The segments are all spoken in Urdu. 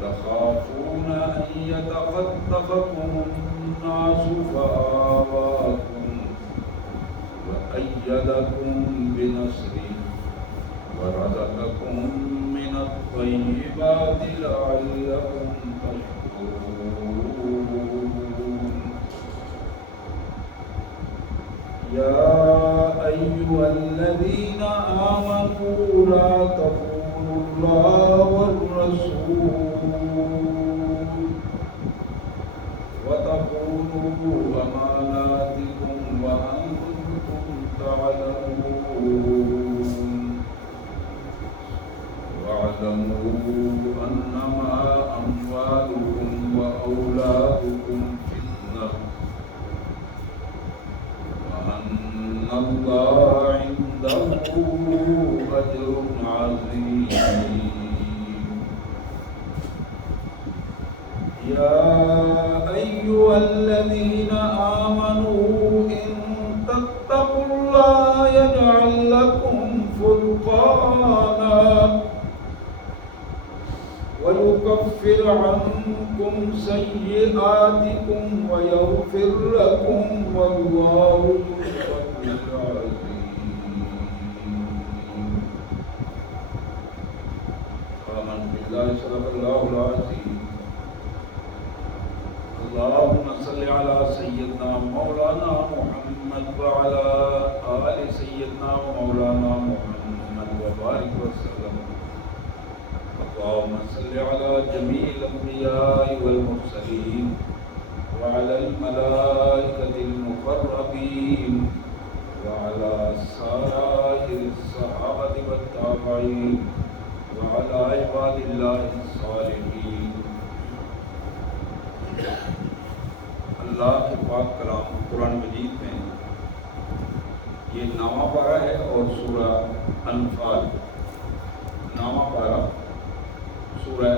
تخافون أن يتخطفكم الناس فآواكم وأيدكم بنصره ورزقكم من الطيبات لعلكم تشكرون يا أيها الذين آمنوا لا تخونوا الله والرسول وتخونوا أماناتكم وأنتم تعلمون واعلموا أنما أموالكم وأولادكم فتنة وأن الله عنده أجر عظيم يا أيها الذين آمنوا إن تتقوا الله يجعل لكم فرقانا ويكفر عنكم سيئاتكم ويغفر لكم والله ذو الفضل العظيم آمنت بالله صدق الله العظيم اللهم صل على سيدنا مولانا محمد وعلى آل سيدنا مولانا محمد وبارك وسلم اللهم صل على جميع الأنبياء والمرسلين وعلى الملائكة المقربين وعلى سائر الصحابة والتابعين وعلى عباد الله الصالحين اللہ کے پاک کلام قرآن مجید میں یہ 9واں پارہ ہے اور سورہ انفال 9واں پارہ سورہ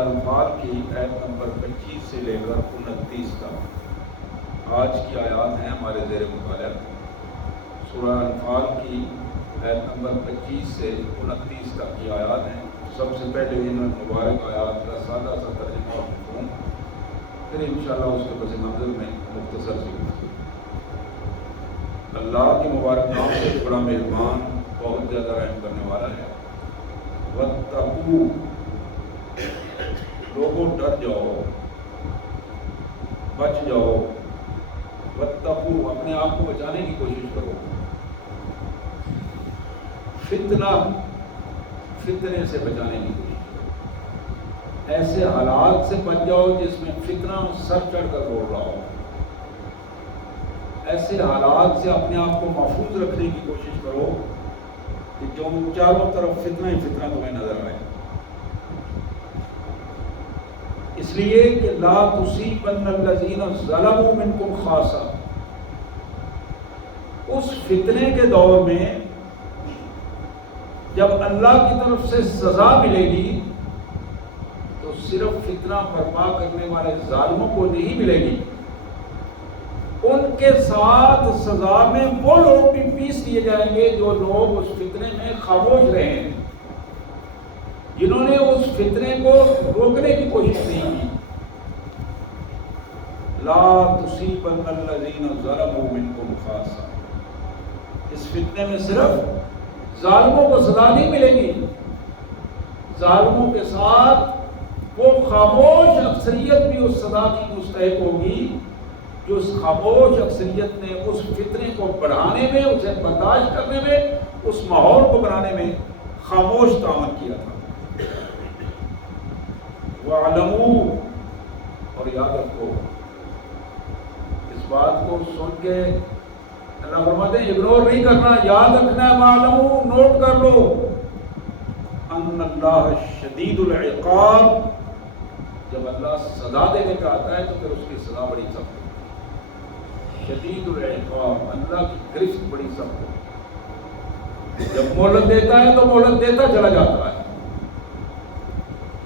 انفال کی آیت نمبر 25 سے لے کر 29 تک آج کی آیات ہیں ہمارے زیر مطالعہ۔ سورہ انفال کی آیت نمبر 25 سے 29 تک کی آیات ہیں۔ سب سے پہلے ان مبارک آیات کا سادہ سا ترجمہ اور مفہوم، پھر انشاءاللہ اس کے پس منظر میں مختصر سی گفتگو۔ اللہ کی مبارک نام سے بڑا مہربان، بہت زیادہ رحم کرنے والا ہے۔ وَاتَّقُوا، لوگوں ڈر جاؤ، بچ جاؤ۔ وَاتَّقُوا، اپنے آپ کو بچانے کی کوشش کرو۔ فتنے سے بچانے کی کوشش کرو، ایسے حالات سے بچ جاؤ جس میں فتنہ سر چڑھ کر دوڑ رہا ہو۔ ایسے حالات سے اپنے آپ کو محفوظ رکھنے کی کوشش کرو کہ جو چاروں طرف فتنہ ہی فتنہ تمہیں نظر آئے۔ اس لیے کہ لا تصیبن الذین ظلموا منکم خاصہ، اس فتنے کے دور میں جب اللہ کی طرف سے سزا ملے گی تو صرف فتنہ برپا کرنے والے ظالموں کو نہیں ملے گی، ان کے ساتھ سزا میں وہ لوگ بھی پیس دیے جائیں گے جو لوگ اس فتنے میں خاموش رہے ہیں، جنہوں نے اس فتنے کو روکنے کی کوشش نہیں کی۔ لا تصیبن الذین ظلموا منکم خاصہ، اس فتنے میں صرف ظالموں کو سزا نہیں ملے گی، ظالموں کے ساتھ وہ خاموش اکثریت بھی اس سزا کی مستحق ہوگی جو اس خاموش اکثریت نے اس فتنے کو بڑھانے میں، اسے برداشت کرنے میں، اس ماحول کو بنانے میں خاموش تعاون کیا تھا۔ وَاعْلَمُوا، اور یاد رکھو، اس بات کو سن کے اللہ فرماتے ہیں اگنور نہیں کرنا، یاد رکھنا ہے۔ وَاعْلَمُوا، نوٹ کر لو، ان اللہ شدید العقاب، جب اللہ سزا دینے کا آتا ہے تو پھر اس کی سزا بڑی سخت ہے۔ شدید العقاب، اللہ کی گرفت بڑی سخت ہے۔ جب مہلت دیتا ہے تو مہلت دیتا چلا جاتا ہے،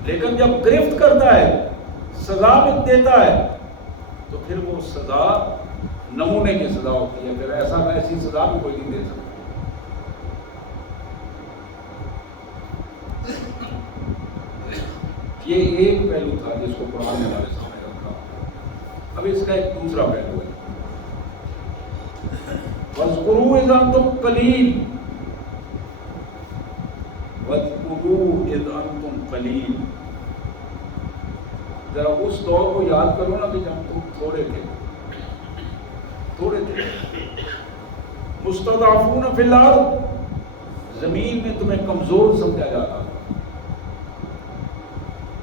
لیکن جب گرفت کرتا ہے، سزا بھی دیتا ہے، تو پھر وہ سزا نمونے کی سزا ہوتی ہے، پھر ایسی سزا بھی کوئی نہیں دے سکتا۔ یہ ایک پہلو تھا جس کو قرآن نے ہمارے سامنے رکھا. اب اس کا ایک دوسرا پہلو ہے. وَاذْكُرُوا إِذْ أَنْتُمْ قَلِيلٌ وَاذْكُرُوا إِذْ أَنْتُمْ قَلِيلٌ. ذرا اس دور کو یاد کرو نا کہ جب تم تھوڑے تھے. مستضعفون فی الارض، زمین میں تمہیں کمزور سمجھا جاتا تھا.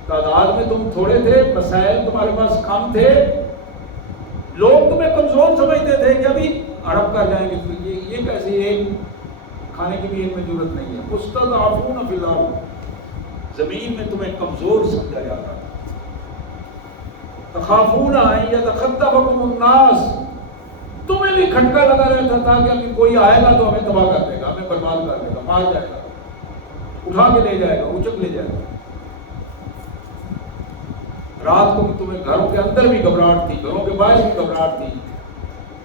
تعداد میں تم تھوڑے تھے، مسائل تمہارے پاس کم تھے، لوگ تمہیں کمزور سمجھتے تھے کہ ابھی ہڑپ کر جائیں گے. یہ کیسے ایک کھانے کی بھی ان میں ضرورت نہیں ہے. مستضعفون فی الارض، زمین میں تمہیں کمزور سمجھا جاتا تھا. تخافون ان یتخطفکم الناس، تمہیں بھی کھٹکا لگا رہتا تھا کہ ابھی کوئی آئے گا تو ہمیں تباہ کر دے گا، ہمیں برباد کر دے گا، مار جائے گا، اٹھا کے لے جائے گا، اچک لے جائے گا. رات کو بھی تمہیں گھروں کے اندر بھی گھبراہٹ تھی، گھروں کے باہر بھی گھبراہٹ تھی،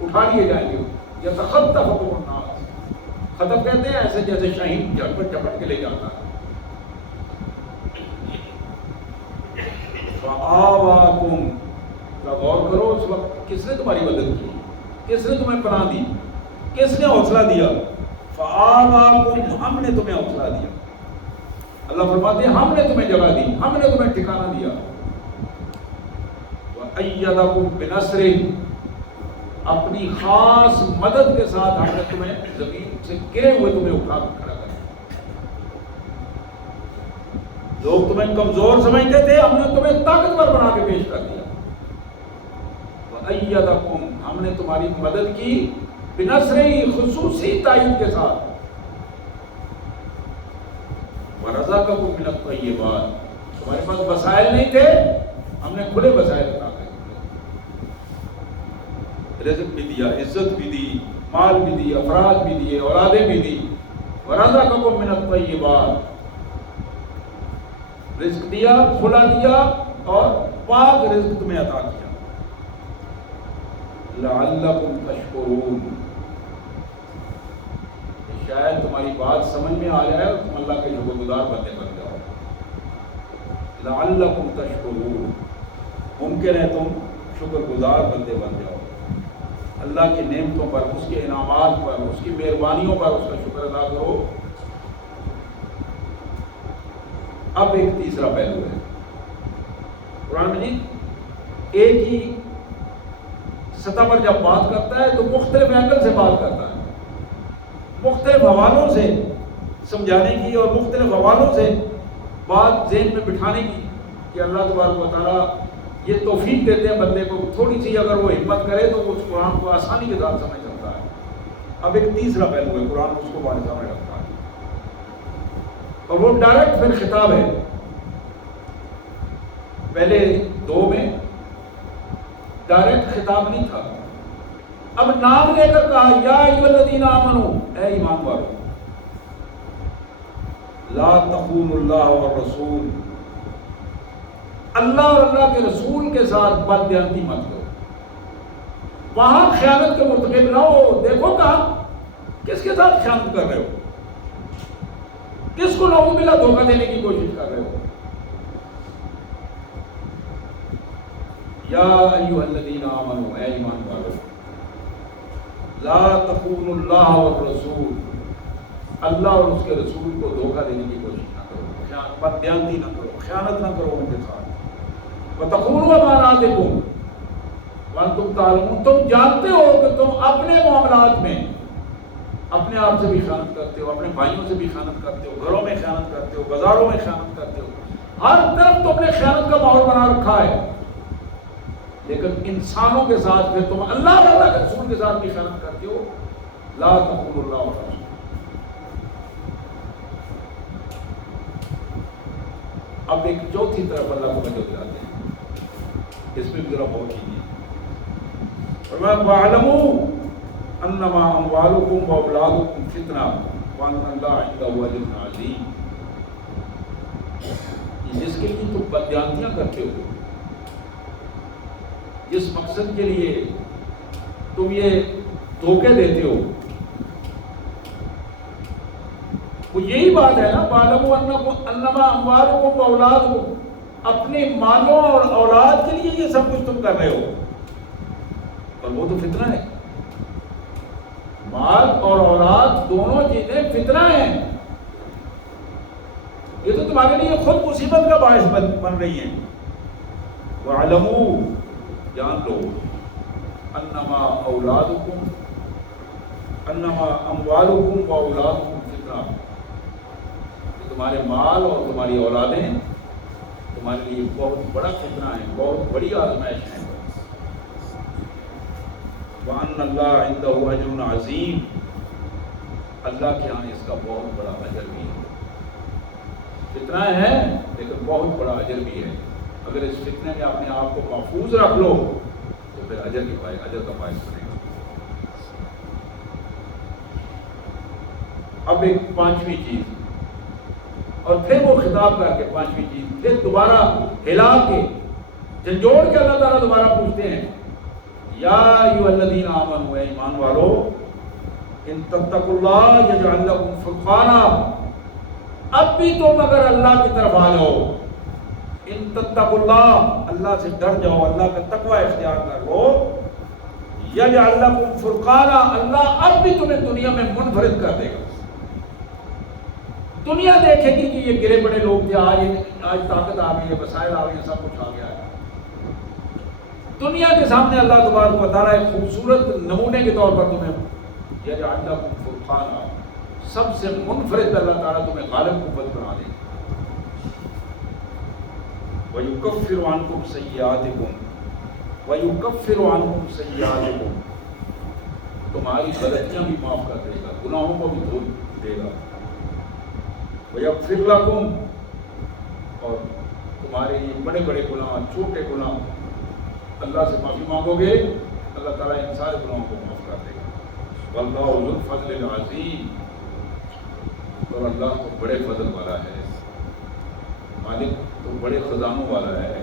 اٹھا لیے جائیں گے. یتخطفکم الناس، خطف کہتے ہیں ایسے جیسے شاہین جھپٹ جھپٹ کے لے جاتا ہے. فآواکم، غور کرو اس وقت کس نے تمہاری مدد کی، کس نے تمہیں پناہ دی، کس نے حوصلہ دیا. فآواکم، ہم نے تمہیں حوصلہ دیا. اللہ فرماتے ہیں ہم نے تمہیں جگہ دی، ہم نے تمہیں ٹھکانہ دیا. وأیدکم بنصرہ، اپنی خاص مدد کے ساتھ ہم نے تمہیں زمین سے گرے ہوئے تمہیں اٹھا کر کھڑا کر. لوگ تمہیں کمزور سمجھتے تھے، ہم نے تمہیں طاقتور بنا کے پیش کر دیا. وأیدکم، ہم نے تمہاری مدد کی بنصرہ، خصوصی تائید کے ساتھ. ورزقکم من الطیبات، تمہارے پاس وسائل نہیں تھے، ہم نے کھلے وسائل عطا کر دیے. رزق بھی دیا، عزت بھی دی، مال بھی دی، افراد بھی دیے، اولادیں بھی دی. ورزقکم من الطیبات، رزق دیا، کھلا دیا اور پاک رزق تمہیں عطا کیا. لعلکم تشکرون، شاید تمہاری بات سمجھ میں آ جائے اور تم اللہ کے شکر گزار بندے بن جاؤ. لعلکم تشکرون، ممکن ہے تم شکر گزار بندے بن جاؤ. اللہ کی نعمتوں پر، اس کے انعامات پر، اس کی مہربانیوں پر اس کا شکر ادا کرو. اب ایک تیسرا پہلو ہے. قرآن مجید ایک ہی سطح پر جب بات کرتا ہے تو مختلف اینگل سے بات کرتا ہے، مختلف حوالوں سے سمجھانے کی اور مختلف حوالوں سے بات ذہن میں بٹھانے کی کہ اللہ تبارک و تعالیٰ یہ توفیق دیتے ہیں بندے کو تھوڑی سی اگر وہ ہمت کرے تو وہ اس قرآن کو آسانی کے ساتھ سمجھ سکتا ہے. اب ایک تیسرا پہلو ہے، قرآن اس کو ہمارے سامنے رکھتا ہے اور وہ ڈائریکٹ پھر خطاب ہے. پہلے دو میں ڈائریکٹ خطاب نہیں تھا، اب نام لے کر کہا یا ایھا الذین آمنو، اے ایمان والو، لا تخونوا اللہ والرسول، اللہ اور اللہ کے رسول کے ساتھ بددیانتی مت کرو. وہاں خیانت کے مرتکب نہ ہو. دیکھو کہاں کس کے ساتھ خیانت کر رہے ہو، کس کو نعوذ باللہ دھوکہ دینے کی کوشش کر رہے ہو. یا ایھا الذین آمنو، اے ایمان والو، لا تخونوا اللہ والرسول، اللہ اور اس کے رسول کو دھوکہ دینے کی کوشش نہ کرو، بددیانتی نہ کرو، خیانت نہ کرو ان کے ساتھ. وَتَخُونُوا أَمَانَاتِكُمْ وَأَنْتُمْ تَعْلَمُونَ، تم جانتے ہو کہ تم اپنے معاملات میں اپنے آپ سے بھی خیانت کرتے ہو، اپنے بھائیوں سے بھی خیانت کرتے ہو، گھروں میں خیانت کرتے ہو، بازاروں میں خیانت کرتے ہو، ہر طرف تم نے خیانت کا ماحول بنا رکھا ہے. لیکن انسانوں کے ساتھ پھر تم اللہ اور اللہ کے رسول کے ساتھ بھی خیانت کرتے ہو. لا تخونوا اللہ والرسول. اب ایک چوتھی طرف اللہ کو توجہ دلاتے ہیں، اس میں بھی ذرا غور کیجیے. وَاعْلَمُوا أَنَّمَا أَمْوَالُكُمْ وَأَوْلَادُكُمْ فِتْنَةٌ وَأَنَّ اللَّهَ عِندَهُ أَجْرٌ عَظِيمٌ. جس کے لیے تم بددیانتیاں کرتے ہو، جس مقصد کے لیے تم یہ دھوکے دیتے ہو، وہ یہی بات ہے نا. وَاعْلَمُوا أَنَّمَا أَمْوَالُكُمْ وَأَوْلَادُكُمْ، اپنے مالوں اور اولاد کے لیے یہ سب کچھ تم کر رہے ہو، اور وہ تو فتنہ ہے. مال اور اولاد دونوں چیزیں فتنہ ہیں. یہ تو تمہارے لیے خود مصیبت کا باعث بن رہی ہیں. وَاعْلَمُوا، جان لو، انما اولادکم انما اموالکم واولادکم فتنہ، تمہارے مال اور تمہاری اولادیں تمہارے لیے بہت بڑا فتنہ ہے، بہت بڑی آزمائش ہے. وَأَنَّ اللَّهَ عِندَهُ أَجْرٌ عَظِيمٌ، اللہ کے ہاں اس کا بہت بڑا اجر بھی ہے. فتنہ ہے لیکن بہت بڑا اجر بھی ہے. اگر اس فتنے میں اپنے آپ کو محفوظ رکھ لو تو پھر اجر کا باعث بنے گا. اب ایک پانچویں چیز، اور پھر وہ خطاب کر کے پانچویں چیز پھر دوبارہ ہلا کے جھنجھوڑ کے اللہ تعالیٰ دوبارہ پوچھتے ہیں، یا ایھا الذین آمنوا، اے ایمان والو، ان تتقوا اللہ یجعل لکم فرقانا، اب بھی تم اگر اللہ کی طرف آ جاؤ، ان تتقوا اللہ، اللہ سے ڈر جاؤ، اللہ کا تقوی اختیار کر لو، یجعل لکم فرقانا، اللہ اب بھی تمہیں دنیا میں منفرد کر دے گا. دنیا دیکھے گی کہ یہ گرے پڑے لوگ تھے، آج طاقت آ گئی ہے، وسائل آ گئے ہیں، سب کچھ آ گیا ہے. دنیا کے سامنے اللہ تبارک و تعالیٰ ایک خوبصورت نمونے کے طور پر تمہیں یجعل لکم فرقانا، سب سے منفرد اللہ تعالیٰ تمہیں غالب قوت بنا دے. وَيُكَفِّرُ عَنْكُمْ سَيِّئَاتِكُمْ وَيُكَفِّرُ عَنْكُمْ سَيِّئَاتِكُمْ، تمہاری غلطیاں بھی معاف کر دے گا، گناہوں کو بھی دھو دے گا. وَيَغْفِرْ لَكُمْ، اور تمہارے یہ بڑے بڑے گناہ، چھوٹے گناہ، اللہ سے معافی مانگو گے اللہ تعالیٰ ان سارے گناہوں کو معاف کر دے گا. وَاللَّهُ ذُو الْفَضْلِ الْعَظِيمِ، اور اللہ تو بڑے فضل والا ہے، مالک تو بڑے خزانوں والا ہے.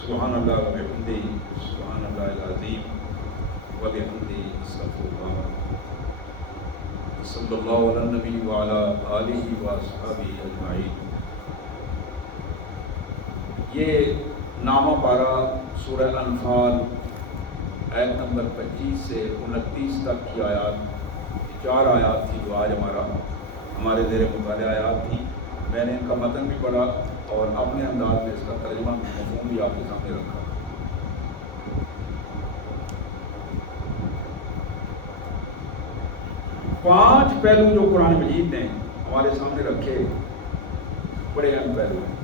سبحان اللہ وبحمدہ، سبحان اللہ العظیم وبحمدہ، استغفر اللہ. صلی اللہ علی النبی وعلی آلہ واصحابہ اجمعین. یہ نامہ پارہ سورہ انفال آیت نمبر 25 سے 29 تک کی آیات، 4 آیات تھی جو آج ہمارے زیر مطالعہ آیات تھی. میں نے ان کا متن بھی پڑھا اور اپنے انداز میں اس کا ترجمہ مفہوم بھی آپ کے سامنے رکھا. پانچ پہلو جو قرآن مجید نے ہمارے سامنے رکھے بڑے اہم پہلو ہیں،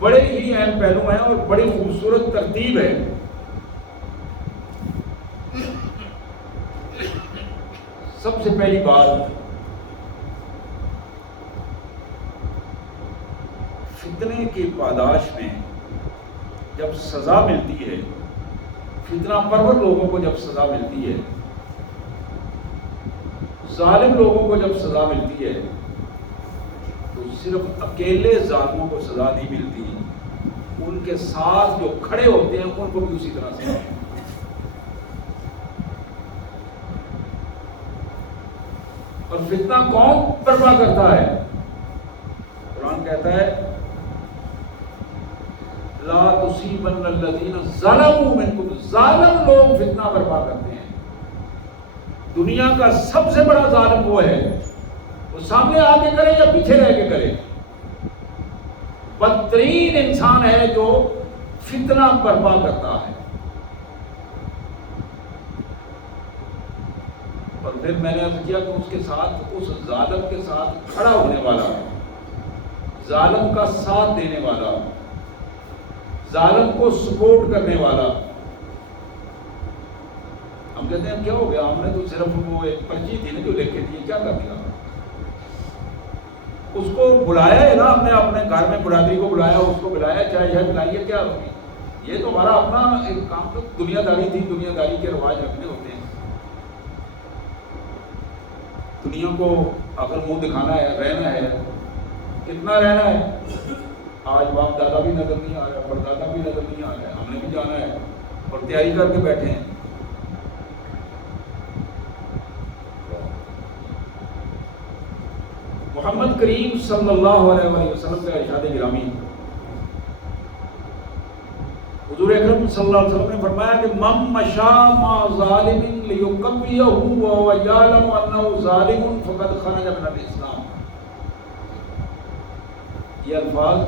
بڑے ہی اہم پہلو ہیں اور بڑی خوبصورت ترتیب ہے. سب سے پہلی بات، فتنے کی پاداش میں جب سزا ملتی ہے، فتنہ پرور لوگوں کو جب سزا ملتی ہے، ظالم لوگوں کو جب سزا ملتی ہے، تو صرف اکیلے ظالموں کو سزا نہیں ملتی، ان کے ساتھ جو کھڑے ہوتے ہیں ان کو بھی اسی طرح سے. اور فتنہ کون برپا کرتا ہے؟ قرآن کہتا ہے لا تصیبن الذین ظلموا منکم، ظالم لوگ فتنہ برپا کرتے ہیں. دنیا کا سب سے بڑا ظالم وہ ہے، وہ سامنے آ کے کرے یا پیچھے رہ کے کرے. بدترین انسان ہے جو فتنہ برپا کرتا ہے. اور پھر میں نے عرض کیا کہ اس کے ساتھ، اس ظالم کے ساتھ کھڑا ہونے والا، ظالم کا ساتھ دینے والا، ظالم کو سپورٹ کرنے والا. ہم کہتے ہیں کیا ہو گیا، ہم نے تو صرف وہ ایک پرچی تھی نا جو لکھ کے دی، کیا کر دیا؟ اس کو بلایا ہے نا ہم نے، اپنے گھر میں برادری کو بلایا، اس کو بلایا، چائے شائے پلائیے، کیا ہوگی؟ یہ تو ہمارا اپنا ایک کام، تو دنیا داری تھی، دنیا داری کے رواج رکھنے ہوتے ہیں. دنیا کو اگر منہ دکھانا ہے، رہنا ہے، کتنا رہنا ہے؟ آج باپ دادا بھی نظر نہیں آ رہا، پردادا بھی نظر نہیں آ رہا ہے، ہم نے بھی جانا ہے اور تیاری کر کے بیٹھے ہیں. محمد کریم صلی اللہ علیہ وسلم کا ارشاد گرامی، حضور اکرم صلی اللہ علیہ وسلم نے فرمایا کہ من مشى مع ظالم ليقويه وهو يعلم انه ظالم فقد خرج من الاسلام. یہ الفاظ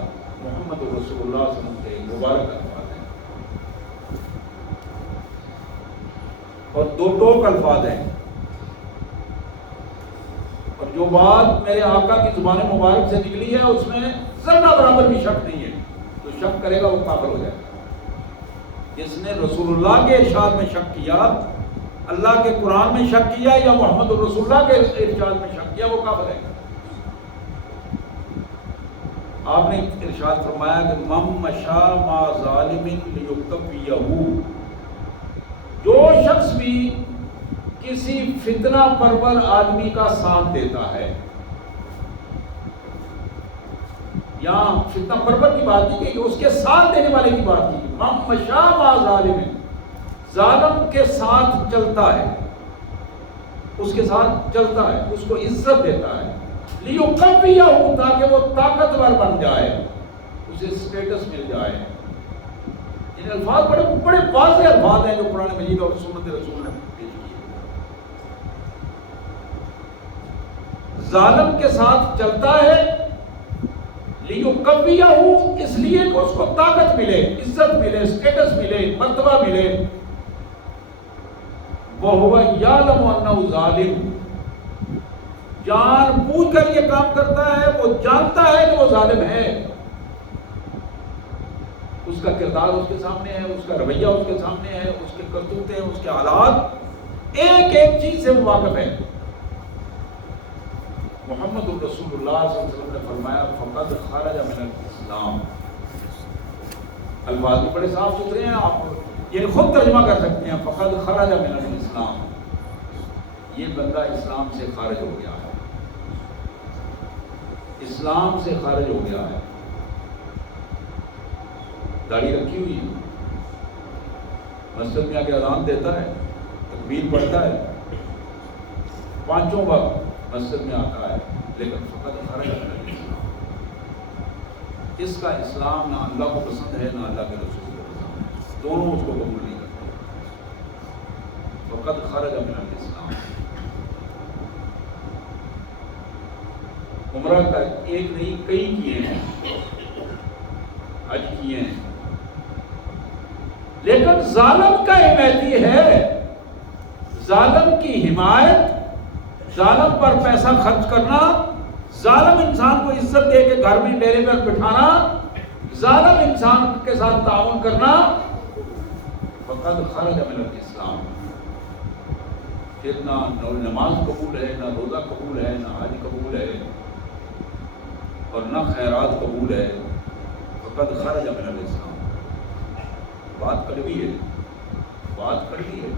محمد رسول اللہ صلی اللہ علیہ وسلم کے مبارک الفاظ ہیں اور دو ٹوک الفاظ ہیں، اور جو بات میرے آقا کی زبان مبارک سے نکلی ہے اس میں ذرہ برابر بھی شک نہیں ہے. جو شک کرے گا وہ کافر ہو جائے گا. جس نے رسول اللہ کے ارشاد میں شک کیا، اللہ کے قرآن میں شک کیا یا محمد رسول اللہ کے ارشاد میں شک کیا، وہ کافر ہے. آپ نے ارشاد فرمایا کہ من مشى مع ظالم ليقويه، جو شخص بھی کسی فتنہ پرور آدمی کا ساتھ دیتا ہے، یہاں فتنہ پرور کی بات نہیں کی، اس کے ساتھ دینے والے کی بات کی. من مشى مع ظالم، ظالم کے ساتھ چلتا ہے، اس کے ساتھ چلتا ہے، اس کو عزت دیتا ہے، لیقویہ، تاکہ وہ طاقتور بن جائے، اسے اسٹیٹس مل جائے. ان الفاظ بڑے بڑے واضح الفاظ ہیں جو قرآن مجید اور سنت رسول نے پیش کیے. ظالم کے ساتھ چلتا ہے لیقویہ، اس لیے کہ اس کو طاقت ملے، عزت ملے، اسٹیٹس ملے، مرتبہ ملے. وَهُوَ يَعْلَمُ أَنَّهُ ظَالِمٌ، جان بوجھ کر یہ کام کرتا ہے، وہ جانتا ہے کہ وہ ظالم ہے. اس کا کردار اس کے سامنے ہے، اس کا رویہ اس کے سامنے ہے، اس کے کرتوتے، اس کے حالات، ایک ایک چیز سے وہ واقف ہے. محمد رسول اللہ صلی اللہ علیہ وسلم نے فرمایا فقد خرج من الاسلام. الفاظ بھی بڑے صاف ستھرے ہیں، آپ یہ خود ترجمہ کر سکتے ہیں. فقد خرج من الاسلام، یہ بندہ اسلام سے خارج ہو گیا ہے، اسلام سے خارج ہو گیا ہے. داڑھی رکھی ہوئی ہے، مسجد میں آ کے اذان دیتا ہے، تکبیر پڑھتا ہے، پانچوں وقت مسجد میں آتا ہے، لیکن فقط خرج من الاسلام. اس کا اسلام نہ اللہ کو پسند ہے نہ اللہ کے رسول کو پسند ہے، دونوں اس کو قبول نہیں کرتے. فقط خرج من الاسلام. عمرہ کا ایک نہیں کئی کیے ہیں، حج کیے ہیں، لیکن ظالم کا حمایتی ہے. ظالم کی حمایت، ظالم پر پیسہ خرچ کرنا، ظالم انسان کو عزت دے کے گھر میں ڈیرے پر بٹھانا، ظالم انسان کے ساتھ تعاون کرنا، فقط خرج من الاسلام. پھر نہ نماز قبول ہے، نہ روزہ قبول ہے، نہ حج قبول ہے، اور نہ خیرات قبول ہے. فقط خرج من الاسلام. بات کڑوی ہے، بات کڑوی ہے،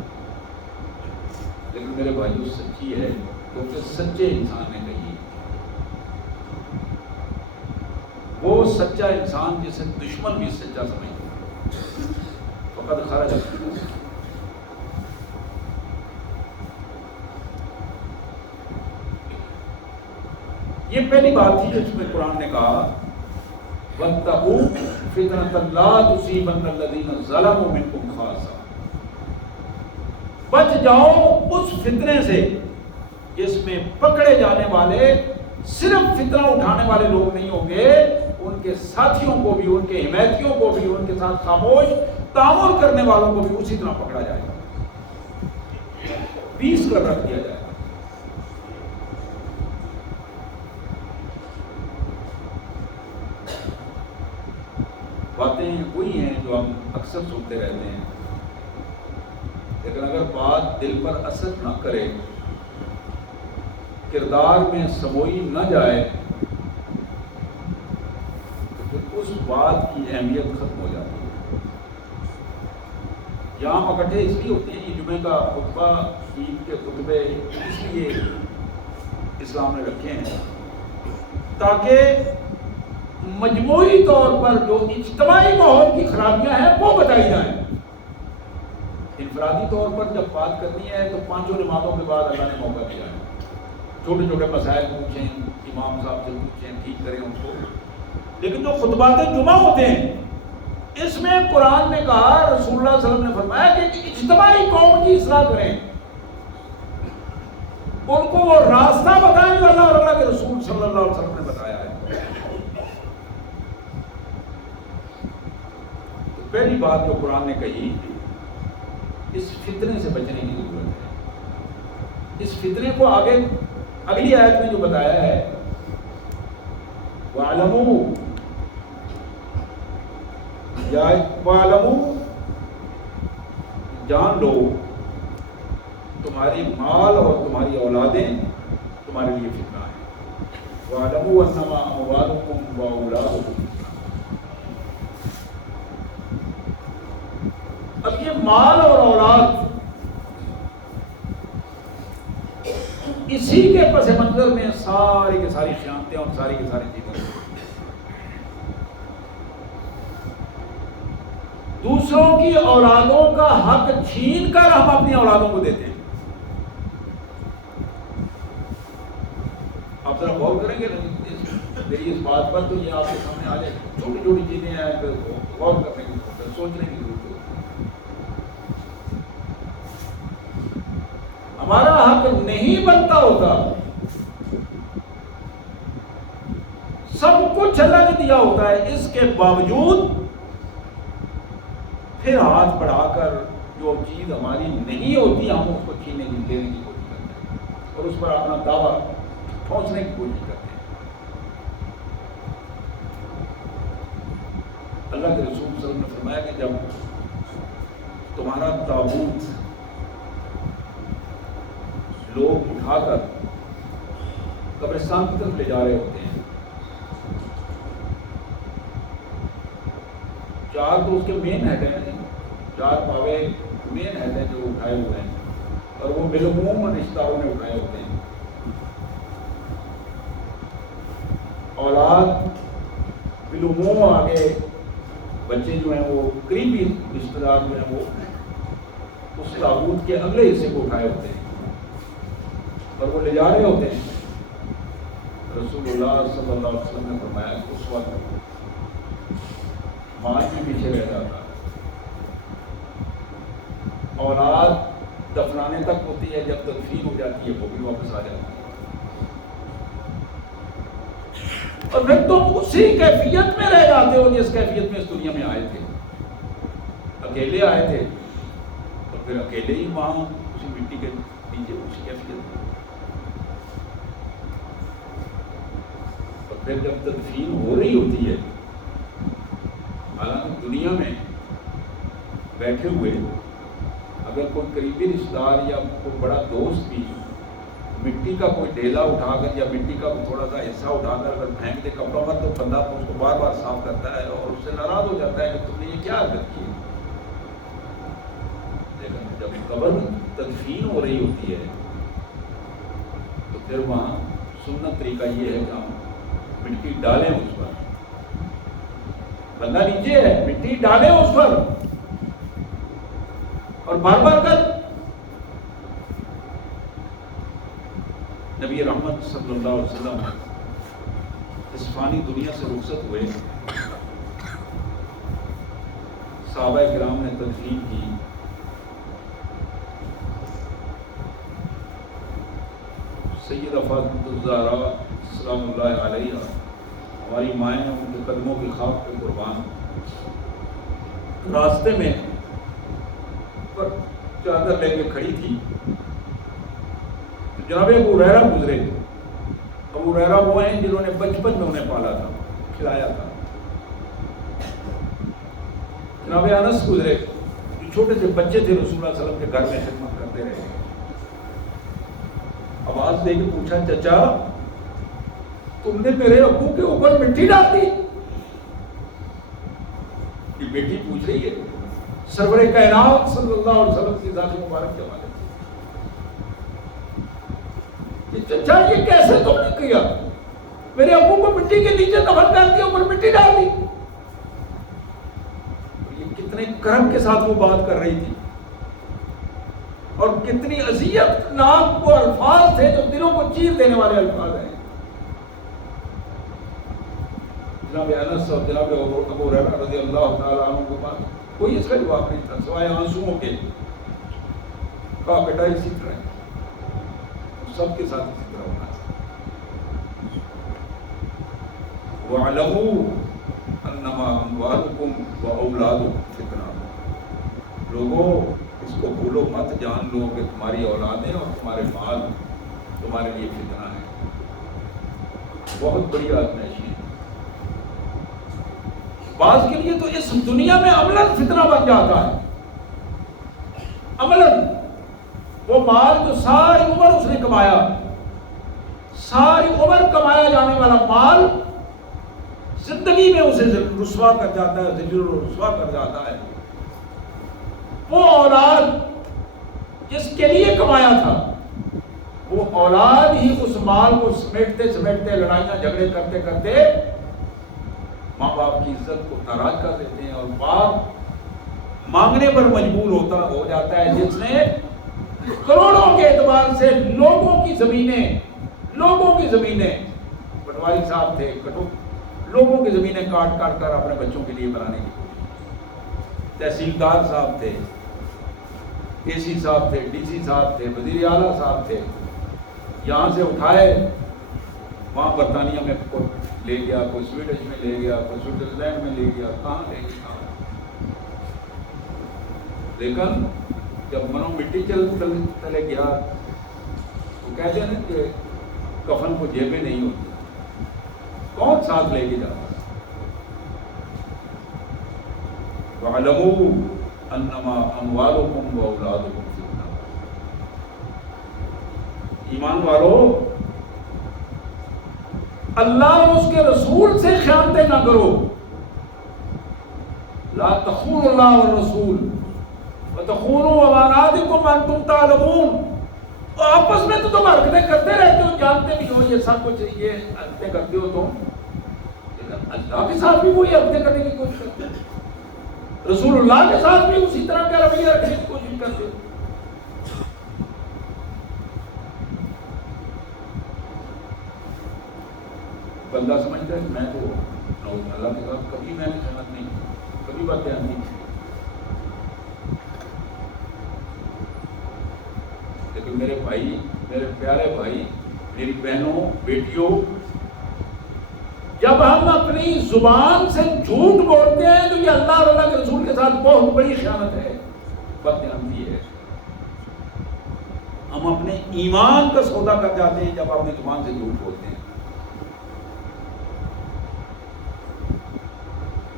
لیکن میرے بھائیو سچی ہے، کیونکہ سچے انسان نے کہی. وہ سچا انسان جسے دشمن بھی سچا سمجھتا. فقط خرج من الاسلام. یہ پہلی بات تھی جس میں قرآن نے کہا وَاتَّقُوا فِتْنَةً لَا تُصِيبَنَّ الَّذِينَ ظَلَمُوا مِنكُمْ خَاصَّةً. بچ جاؤ اس فتنے سے جس میں پکڑے جانے والے صرف فتنہ اٹھانے والے لوگ نہیں ہوں گے، ان کے ساتھیوں کو بھی، ان کے حمایتیوں کو بھی، ان کے ساتھ خاموش تعاون کرنے والوں کو بھی اسی طرح پکڑا جائے گا، پیس کر رکھ دیا جائے گا. باتیں وہی ہیں جو ہم اکثر سنتے رہتے ہیں، لیکن اگر بات دل پر اثر نہ کرے، کردار میں سموئی نہ جائے، تو پھر اس بات کی اہمیت ختم ہو جاتی ہے. یہاں ہم اکٹھے اس لیے ہوتے ہیں، یہ جمعے کا خطبہ، عید کے خطبے اس لیے اسلام نے رکھے ہیں تاکہ مجموعی طور پر جو اجتماعی ماحول کی خرابیاں ہیں وہ بتائی جائیں. انفرادی طور پر جب بات کرنی ہے تو پانچوں نمازوں کے بعد اللہ نے موقع دیا ہے. چھوٹے چھوٹے مسائل پوچھیں، امام صاحب سے پوچھیں، ٹھیک کریں ان کو. لیکن جو خطبات جمعہ ہوتے ہیں اس میں قرآن نے کہا، رسول اللہ صلی اللہ علیہ وسلم نے فرمایا کہ اجتماعی قوم کی اصلاح کریں، ان کو وہ راستہ بتائیں جو اللہ اور اللہ کے رسول صلی اللہ علیہ وسلم نے بتایا ہے. تو پہلی بات جو قرآن نے کہی، اس فتنے سے بچنے کی ضرورت ہے. اس فتنے کو آگے اگلی آیت میں جو بتایا ہے، وَاعْلَمُوا، وَاعْلَمُوا، جان لو تمہاری مال اور تمہاری اولادیں تمہارے لیے فتنہ ہے. وَاعْلَمُوا أَنَّمَا أَمْوَالُكُمْ وَأَوْلَادُكُمْ. اب یہ مال اور اولاد اسی کے پس منظر میں ساری کی ساری خیانتیں اور ساری کی ساری چیزیں. دوسروں کی اولادوں کا حق چھین کر ہم اپنی اولادوں کو دیتے ہیں. آپ ذرا غور کریں گے میری اس بات پر تو یہ آپ کے سامنے آ جائے. چھوٹی چھوٹی چیزیں ہیں، غور کرنے کی ضرورت ہے، سوچنے کی ضرورت ہے. ہمارا حق نہیں بنتا ہوتا، سب کچھ اللہ نے دیا ہوتا ہے، اس کے باوجود پھر ہاتھ بڑھا کر جو چیز ہماری نہیں ہوتی ہم اس کو چھیننے کی دینے کی کوشش کرتے ہیں اور اس پر اپنا دعویٰ ٹھونسنے کی کوشش کرتے ہیں. اللہ کے رسول صلی اللہ علیہ وسلم نے فرمایا کہ جب تمہارا تابوت لوگ اٹھا کر قبرستان کی طرف لے جا رہے ہوتے ہیں، چار تو اس کے مین ہیڈ ہیں، چار پاوے مین ہیڈ ہیں جو اٹھائے ہوئے ہیں، اور وہ بالعموم رشتہ داروں نے اٹھائے ہوتے ہیں. اولاد بالعموم آگے، بچے جو ہیں وہ قریبی رشتہ دار جو ہیں وہ اس تابوت کے اگلے حصے کو اٹھائے ہوتے ہیں اور وہ لے جا رہے ہوتے ہیں. رسول اللہ صلی اللہ علیہ وسلم نے فرمایا کہ اس وقت مال بھی پیچھے رہ جاتا، اولاد دفنانے تک ہوتی ہے، جب تدفین ہو جاتی ہے وہ بھی واپس آ جاتی ہے. اور پھر تم اسی کیفیت میں رہ جاتے ہو جس کیفیت میں اس دنیا میں آئے تھے. اکیلے آئے تھے اور پھر اکیلے ہی وہاں اسی مٹی کے نیچے اسی کیفیت میں. اور پھر جب تدفین ہو رہی ہوتی ہے، حالانکہ دنیا میں بیٹھے ہوئے اگر کوئی قریبی رشتہ دار یا کوئی بڑا دوست بھی مٹی کا کوئی ڈیلا اٹھا کر یا مٹی کا تھوڑا سا حصہ اٹھا کر اگر پھینک دے کپڑوں پر، تو بندہ اس کو بار بار صاف کرتا ہے اور اس سے ناراض ہو جاتا ہے کہ تم نے یہ کیا حرکت کی. لیکن جب قبر تدفین ہو رہی ہوتی ہے تو پھر وہاں سنت طریقہ یہ ہے کہ ہم مٹی ڈالیں اس پر. بندہ نیچے ہے، مٹی ڈالیں اس پر اور بار بار کر. نبی رحمت صلی اللہ علیہ وسلم اس فانی دنیا سے رخصت ہوئے، صحابہ کرام نے تدفین کی. سیدہ فاطمہ الزہرا سلام اللہ علیہ ہماری مائیں ان کے قدموں کی خاک پہ قربان، راستے میں پر چادر لے کے کھڑی تھی. جناب ابو ہریرہ گزرے. ابو ہریرہ وہ ہیں جنہوں نے بچپن میں انہیں پالا تھا، کھلایا تھا. جناب انس گزرے جو چھوٹے سے بچے تھے، رسول اللہ صلی اللہ علیہ وسلم کے گھر میں خدمت کرتے رہے. آواز دے کے پوچھا، چچا تم نے میرے ابو کے اوپر مٹی ڈال دی؟ یہ بیٹی پوچھ رہی ہے سرور کائنات صلی اللہ علیہ وسلم کی ذات مبارک کے والے. چچا یہ کیسے تم نے کیا؟ میرے ابو کو مٹی کے نیچے دفن کر دیا، اوپر مٹی ڈال دی. یہ کتنے کرم کے ساتھ وہ بات کر رہی تھی. اور کتنی اذیت ناک وہ الفاظ تھے جو دلوں کو چیر دینے والے الفاظ ہیں. جناب انس اور جناب ابو ہریرہ رضی اللہ تعالیٰ عنہ کے پاس کوئی اس کا جواب نہیں تھا سوائے آنسوؤں کے. کہا بیٹا اسی طرح سب کے ساتھ اسی طرح ہونا ہے. وَاعْلَمُوا أَنَّمَا أَمْوَالُكُمْ وَأَوْلَادُكُمْ فِتْنَةٌ. لوگوں اس کو بھولو مت، جان لو کہ تمہاری اولادیں اور تمہارے مال تمہارے لیے فتنہ ہے، بہت بڑی آزمائش ہے. بعض کے لیے تو اس دنیا میں عملاً فتنہ بن جاتا ہے. عملاً وہ مال جو ساری عمر اس نے کمایا، ساری عمر کمایا جانے والا مال زندگی میں اسے رسوا کر جاتا ہے، ذلیل و رسوا کر جاتا ہے. وہ اولاد جس کے لیے کمایا تھا، وہ اولاد ہی اس مال کو سمیٹتے سمیٹتے لڑائیاں جھگڑے کرتے کرتے ماں باپ کی عزت کو تاراج کر دیتے ہیں، اور باپ مانگنے پر مجبور ہو جاتا ہے جس نے کروڑوں کے اعتبار سے لوگوں کی زمینیں پٹواری صاحب تھے، لوگوں کی زمینیں کاٹ کاٹ کر اپنے بچوں کے لیے بنانے کی کوشش. تحصیلدار صاحب تھے، اے سی صاحب تھے، ڈی سی صاحب تھے، وزیر اعلیٰ صاحب تھے. یہاں سے اٹھائے وہاں برطانیہ میں لے گیا، کوئی سویڈش میں لے گیا، کوئی سوئٹزرلینڈ میں لے گیا، کہاں لے گیا. لیکن جب منو مٹی چلے گیا تو کہتے ہیں کہ کفن کو جیبیں نہیں ہوتی، کون ساتھ لے کے جاتا. وَاعْلَمُوا أَنَّمَا أَمْوَالُكُمْ وَأَوْلَادُكُمْ فِتْنَةٌ. ایمان والو، اللہ اور اس کے رسول سے خیانتیں نہ کرو. لا تخونوا اللہ والرسول وتخونوا اماناتکم وانتم تعلمون. آپس میں تو تم حرکتیں کرتے رہتے ہو، جانتے بھی ہو یہ سب کچھ یہ حرکتیں کرتے ہو تم، لیکن اللہ کے ساتھ بھی وہی حرکتیں کرنے کی کوشش کرتے ہو، رسول اللہ کے ساتھ بھی اسی طرح کا رویہ رکھنے کی کوشش کرتے ہو. بندہ سمجھتا ہے کہ میں تو اللہ کے ساتھ کبھی میں نے خیانت نہیں کی، کبھی بات دھیان نہیں کی. لیکن میرے بھائی، میرے پیارے بھائی، میری بہنوں، بیٹیوں، جب ہم اپنی زبان سے جھوٹ بولتے ہیں تو یہ اللہ اور اللہ کے رسول کے ساتھ بہت بڑی خیانت ہے، بددھیانتی ہے. ہم اپنے ایمان کا سودا کر جاتے ہیں جب اپنی زبان سے جھوٹ بولتے ہیں.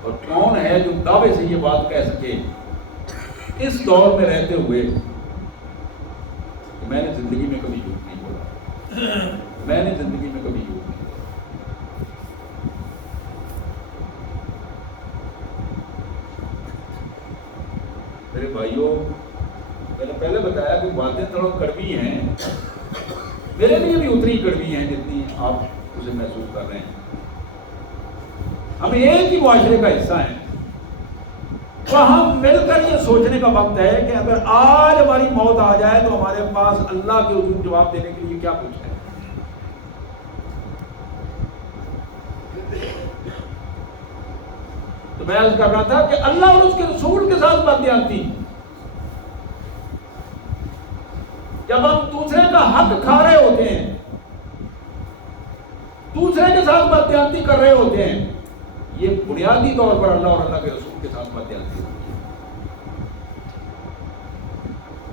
اور کون ہے جو دعوے سے یہ بات کہہ سکے اس دور میں رہتے ہوئے کہ میں نے زندگی میں کبھی جھوٹ نہیں بولا، میں نے زندگی میں کبھی جھوٹ نہیں بولا. میرے بھائیوں، میں نے پہلے بتایا کہ باتیں تھوڑا کڑوی ہیں، میرے لیے بھی اتنی کڑوی ہیں جتنی آپ اسے محسوس کر رہے ہیں. ہم ایک ہی معاشرے کا حصہ ہیں، تو ہم مل کر یہ سوچنے کا وقت ہے کہ اگر آج ہماری موت آ جائے تو ہمارے پاس اللہ کے حضور جواب دینے کے لیے کیا کچھ ہے. تو میں عرض کر رہا تھا کہ اللہ اور اس کے رسول کے ساتھ بددھیانتی، جب ہم دوسرے کا حق کھا رہے ہوتے ہیں، دوسرے کے ساتھ بددھیانتی کر رہے ہوتے ہیں، یہ بنیادی طور پر اللہ اور اللہ کے رسول کے ساتھ بددھیانتی ہوتی ہے.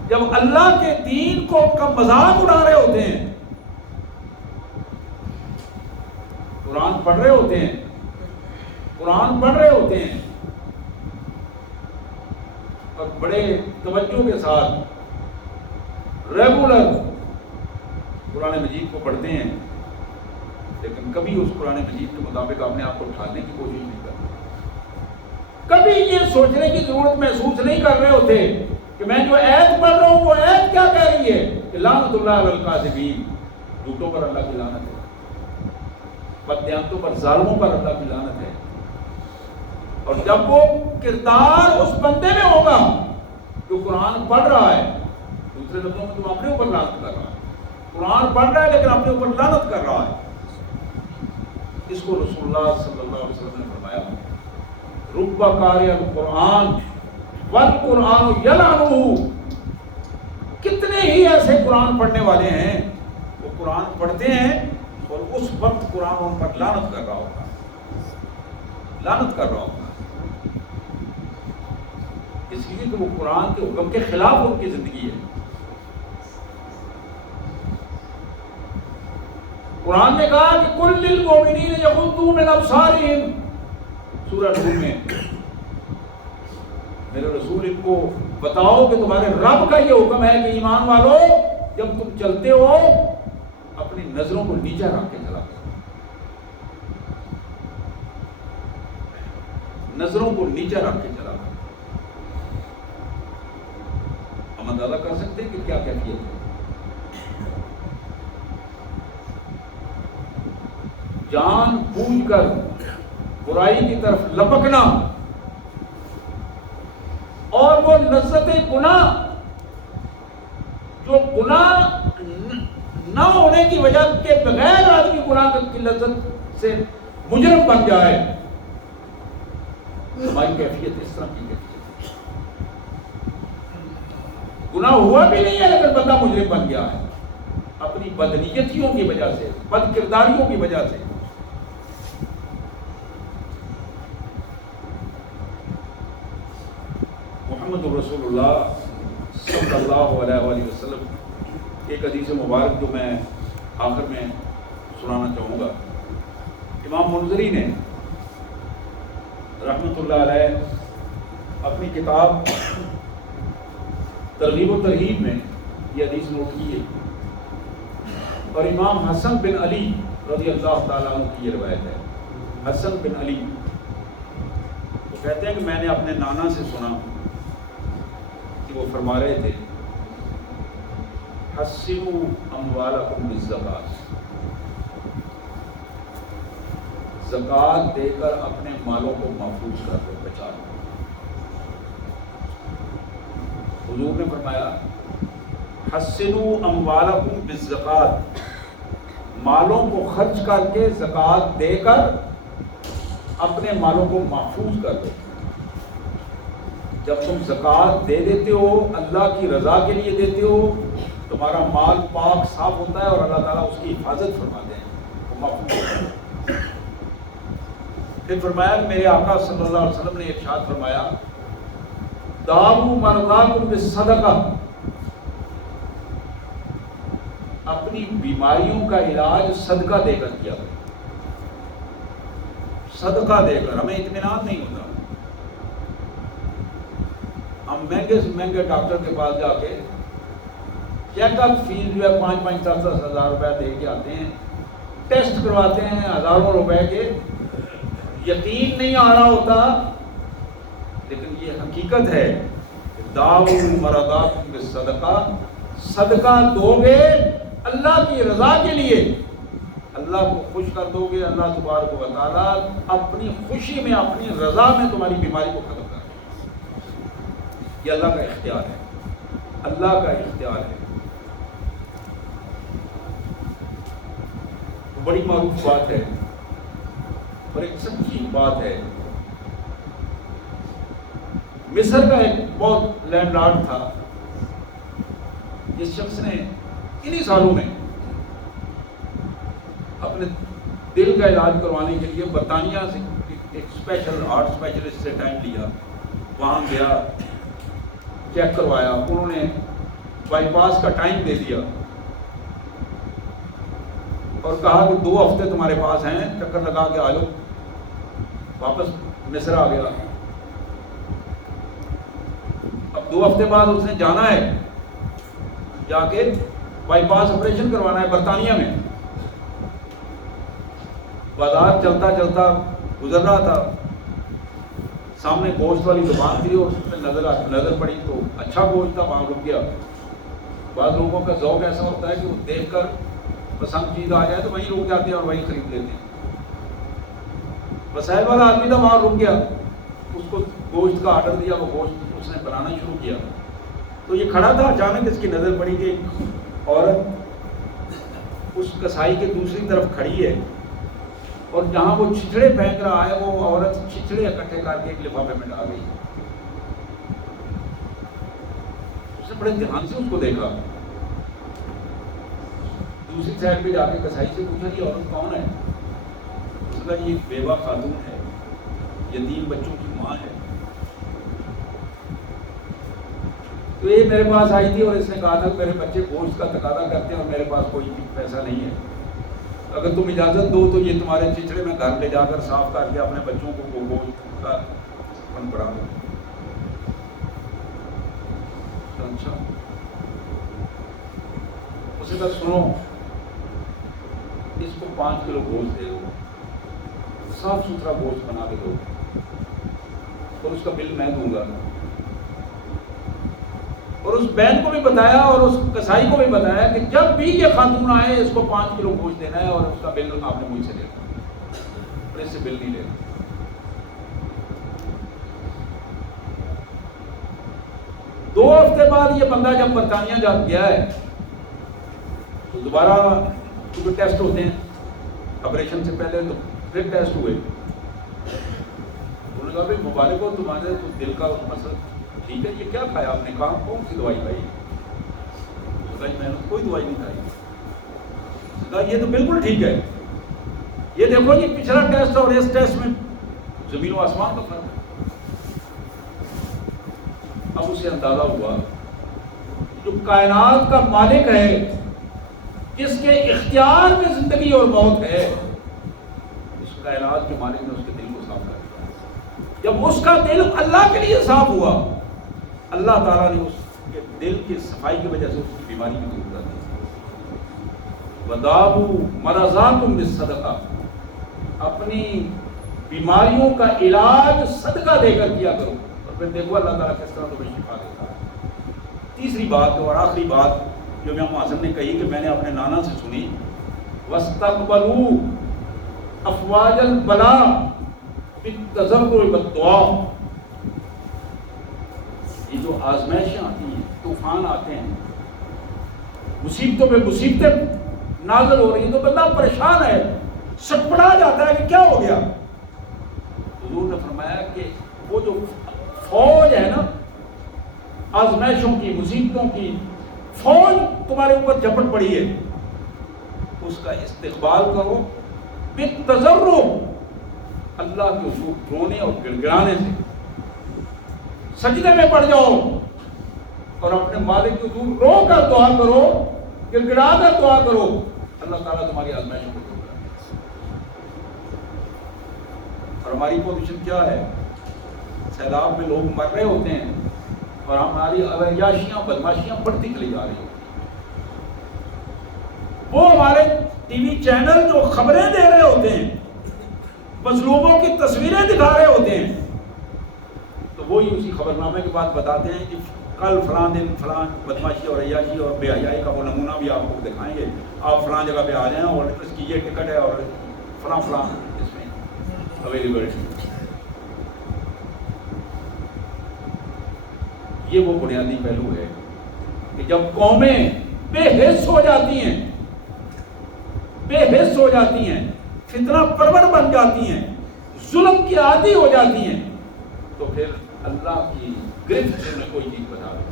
جب اللہ کے دین کا مذاق اڑا رہے ہوتے ہیں، قرآن پڑھ رہے ہوتے ہیں، اور بڑے توجہ کے ساتھ ریگولر قرآن مجید کو پڑھتے ہیں، لیکن کبھی اس قرآن مجید کے مطابق اپنے آپ کو ڈھالنے کی کوشش نہیں کرتے. کبھی یہ سوچنے کی ضرورت محسوس نہیں کر رہے ہوتے کہ میں جو آیت پڑھ رہا ہوں وہ آیت کیا کہہ رہی ہے کہ لعنت اللہ علی الکاذبین، جھوٹوں پر اللہ کی لعنت ہے، بددیانتوں پر، ظالموں پر اللہ کی لعنت ہے. اور جب وہ کردار اس بندے میں ہوگا جو قرآن پڑھ رہا ہے، دوسرے لفظوں میں تم اپنے اوپر لعنت کر رہا ہے. قرآن پڑھ رہا ہے لیکن اپنے اوپر لعنت کر رہا ہے. اس کو رسول اللہ صلی اللہ علیہ وسلم نے فرمایا رب قاری القرآن والقرآن یلعنہ. کتنے ہی ایسے قرآن پڑھنے والے ہیں وہ قرآن پڑھتے ہیں اور اس وقت قرآن ان پر لعنت کر رہا ہوگا, لعنت کر رہا ہوگا, اس لیے کہ وہ قرآن کے حکم کے خلاف ان کی زندگی ہے. قرآن نے کہا کہ کل للمؤمنین یغضوا من ابصارہم, سورہ نور میں میرے رسول ان کو بتاؤ کہ تمہارے رب کا یہ حکم ہے کہ ایمان والو جب تم چلتے ہو اپنی نظروں کو نیچے رکھ کے چلا کرو, نظروں کو نیچے رکھ کے چلا کرو. ہم اندازہ کر سکتے ہیں کہ کیا کیفیت ہے. جان بوجھ کر برائی کی طرف لپکنا اور وہ لذت گناہ جو گناہ نہ ہونے کی وجہ کے بغیر آدمی گناہ کی لذت سے مجرم بن جائے, ہماری کیفیت اس طرح کی کیفیت ہے. گناہ ہوا بھی نہیں ہے لیکن بندہ مجرم بن گیا ہے اپنی بدنیتیوں کی وجہ سے, بد کرداریوں کی وجہ سے. محمد رسول اللہ صلی اللہ علیہ وآلہ وسلم ایک حدیث مبارک جو میں آخر میں سنانا چاہوں گا. امام منذری نے رحمۃ اللہ علیہ اپنی کتاب ترغیب و ترہیب میں یہ حدیث نوٹ کی ہے, اور امام حسن بن علی رضی اللہ تعالیٰ عنہ کی یہ روایت ہے. حسن بن علی وہ کہتے ہیں کہ میں نے اپنے نانا سے سنا کہ وہ فرما رہے تھے حسنوا اموالکم بالزکاۃ, زکوٰۃ دے کر اپنے مالوں کو محفوظ کر دو, بچا لو. حضور نے فرمایا حسنوا اموالکم بالزکاۃ, مالوں کو خرچ کر کے زکوٰۃ دے کر اپنے مالوں کو محفوظ کر دو. جب تم زکوٰۃ دے دیتے ہو اللہ کی رضا کے لیے دیتے ہو, تمہارا مال پاک صاف ہوتا ہے اور اللہ تعالیٰ اس کی حفاظت فرماتے ہیں, وہ محفوظ ہوتا ہے. پھر فرمایا میرے آقا صلی اللہ علیہ وسلم نے ارشاد فرمایا داؤوا مرضاکم بالصدقہ, اپنی بیماریوں کا علاج صدقہ دے کر کیا کرو. صدقہ دے کر ہمیں اطمینان نہیں ہوتا, ہم مہنگے سے مہنگے ڈاکٹر کے پاس جا کے چیک اپ فیس جو ہے 5-10 ہزار روپے دے کے آتے ہیں, ٹیسٹ کرواتے ہیں ہزاروں روپے کے, یقین نہیں آ رہا ہوتا. لیکن یہ حقیقت ہے داؤوا مرضاکم بالصدقہ, صدقہ دو گے اللہ کی رضا کے لیے, اللہ کو خوش کر دو گے, اللہ تبارک و تعالیٰ اپنی خوشی میں اپنی رضا میں تمہاری بیماری کو ختم کر دے. یہ اللہ کا اختیار ہے, اللہ کا اختیار ہے. بڑی معروف بات ہے اور ایک سچی بات ہے. مصر کا ایک بہت لینڈ لارڈ تھا, جس شخص نے انہی سالوں میں اپنے دل کا علاج کروانے کے لیے برطانیہ سے ایک اسپیشل ہارٹ اسپیشلسٹ سے ٹائم لیا, وہاں گیا, چیک کروایا, انہوں نے بائی پاس کا ٹائم دے دیا اور کہا کہ 2 ہفتے تمہارے پاس ہیں, چکر لگا کے آ جاؤ. واپس مصر آ گیا. اب 2 ہفتے بعد اس نے جانا ہے, جا کے بائی پاس آپریشن کروانا ہے برطانیہ میں. بازار چلتا چلتا گزر رہا تھا, سامنے گوشت والی دکان تھی اور اس میں نظر پڑی تو اچھا گوشت تھا, وہاں رک گیا. بعض لوگوں کا ذوق ایسا ہوتا ہے کہ وہ دیکھ کر پسند چیز آ جائے تو وہیں رک جاتے ہیں اور وہیں خرید لیتے ہیں. وسائل والا آدمی تھا, وہاں رک گیا, اس کو گوشت کا آرڈر دیا, وہ گوشت اس نے بنانا شروع کیا. تو یہ کھڑا تھا، اچانک اس کی نظر پڑی کہ عورت اس کسائی کے دوسری طرف کھڑی ہے اور جہاں وہ چھچڑے پھینک رہا ہے وہ عورت چھچڑے اکٹھے کر کے ایک لفافے میں ڈال گئی. اس نے بڑے دھیان سے اس کو دیکھا. دوسری سائڈ پہ جا کے کسائی سے پوچھا یہ عورت کون ہے؟ اس نے کہا یہ بیوہ خاتون ہے، یتیم بچوں کی ماں ہے. تو یہ میرے پاس آئی تھی اور اس نے کہا تھا میرے بچے گوشت کا تقاضا کرتے ہیں اور میرے پاس کوئی پیسہ نہیں ہے، اگر تم اجازت دو تو یہ تمہارے چچڑے میں گھر لے جا کر صاف کر کے اپنے بچوں کو گوشت کا پن پڑا دو. اچھا. اسے کہا سنو اس کو 5 کلو گوشت دے دو، صاف ستھرا گوشت بنا کے دو اور اس کا بل میں دوں گا. اور اس بہن کو بھی بتایا اور اس کسائی کو بھی بتایا کہ جب بھی یہ خاتون آئے اس کو 5 کلو گوشت دینا ہے اور اس کا بل آپ نے مجھ سے لینا اور اس سے بل نہیں لینا. دو ہفتے بعد یہ بندہ جب برطانیہ جا گیا ہے تو دوبارہ کیونکہ ٹیسٹ ہوتے ہیں آپریشن سے پہلے، تو پھر ٹیسٹ ہوئے. انہوں نے کہا بھائی مبارک ہو تمہارے تو دل کا مسئلہ ٹھیک ہے، یہ کیا کھایا آپ نے؟ کہا کون سی دوائی کھائی؟ میں نے کوئی دوائی نہیں کھائی. کہا یہ تو بالکل ٹھیک ہے، یہ دیکھو یہ پچھلا ٹیسٹ اور اس ٹیسٹ میں زمین و آسمان کا فرق ہے. اب اسے اندازہ ہوا جو کائنات کا مالک ہے، جس کے اختیار میں زندگی اور موت ہے، اس کائنات کے مالک نے اس کے دل کو صاف کر دیا. جب اس کا دل اللہ کے لیے صاف ہوا، اللہ تعالیٰ نے اس کے دل کی صفائی کی وجہ سے اس کی بیماری بھی دور کر دی. وَدَاوُوا مَرَضَاكُمْ بِالصَّدَقَةِ، اپنی بیماریوں کا علاج صدقہ دے کر کیا کرو اور پھر دیکھو اللہ تعالیٰ کس طرح تمہیں شفا دیتا ہے. تیسری بات اور آخری بات جو امام حسن نے کہی کہ میں نے اپنے نانا سے سنی، وَاسْتَقْبَلُوا أَفْوَاجَ الْبَلَاءِ بِالتَّضَرُّعِ وَالدُّعَاءِ. یہ جو آزمائشیں آتی ہیں، طوفان آتے ہیں، مصیبتوں پہ مصیبتیں نازل ہو رہی ہیں تو بندہ پریشان ہے، سٹپٹا جاتا ہے کہ کیا ہو گیا. حضور نے فرمایا کہ وہ جو فوج ہے نا آزمائشوں کی، مصیبتوں کی فوج تمہارے اوپر جھپٹ پڑی ہے، اس کا استقبال کرو بالتضرع، اللہ کے حضور رونے اور گڑگڑانے سے، سجدے میں پڑ جاؤ اور اپنے مالک کے حضور رو کر دعا کرو، گڑگڑا کر دعا کرو، اللہ تعالیٰ تمہاری آزمائشوں کو دور کرے. اور ہماری پوزیشن کیا ہے؟ سیلاب میں لوگ مر رہے ہوتے ہیں اور ہماری عیاشیاں بدماشیاں بڑھتی چلی جا رہی ہوتی ہیں. وہ ہمارے ٹی وی چینل جو خبریں دے رہے ہوتے ہیں، مظلوموں کی تصویریں دکھا رہے ہوتے ہیں، تو وہی اسی خبر نامے کے بعد بتاتے ہیں کہ کل فلاں دن فلاں بدماشی اور عیاشی اور بے حیائی کا وہ نمونہ بھی آپ کو دکھائیں گے، آپ فلاں جگہ پہ آ جائیں اور اس کی یہ ٹکٹ ہے اور فلاں فلاں اس میں اویلیبل ہے. یہ وہ بنیادی پہلو ہے کہ جب قومیں بے حس ہو جاتی ہیں، بے حس ہو جاتی ہیں، فتنہ پرور بن جاتی ہیں، ظلم کی عادی ہو جاتی ہیں، تو پھر اللہ کی گرفت سے کوئی چیز بتا دے.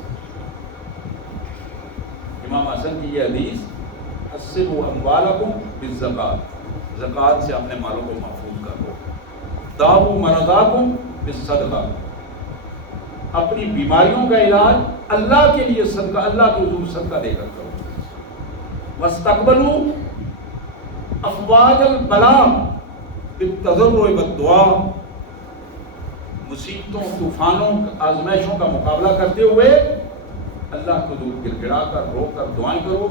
امام حسن کی یہ حدیث حسبوا اموالکم بالزکاۃ، زکوٰۃ سے اپنے مالوں کو محفوظ کر لو. داووا مرضاکم بالصدقہ، اپنی بیماریوں کا علاج اللہ کے لیے صدقہ، اللہ کے حضور صدقہ دے کر کرو. واستقبلوا افواج البلاء بالتضرع والدعاء، مصیبتوں، طوفانوں، آزمائشوں کا مقابلہ کرتے ہوئے اللہ کو حضور گر گڑا کر رو کر دعائیں کرو،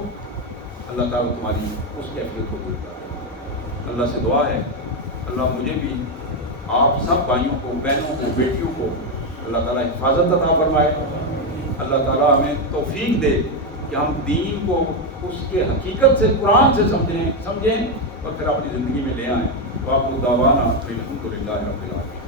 اللہ تعالیٰ تمہاری اس کیفیت کو دور کر دے. اللہ سے دعا ہے اللہ مجھے بھی، آپ سب بھائیوں کو، بہنوں کو، بیٹیوں کو اللہ تعالیٰ حفاظت عطا فرمائے. اللہ تعالیٰ ہمیں توفیق دے کہ ہم دین کو اس کے حقیقت سے، قرآن سے سمجھیں اور پھر اپنی زندگی میں لے آئیں. وآخر دعوانا الحمد للہ رب العالمین.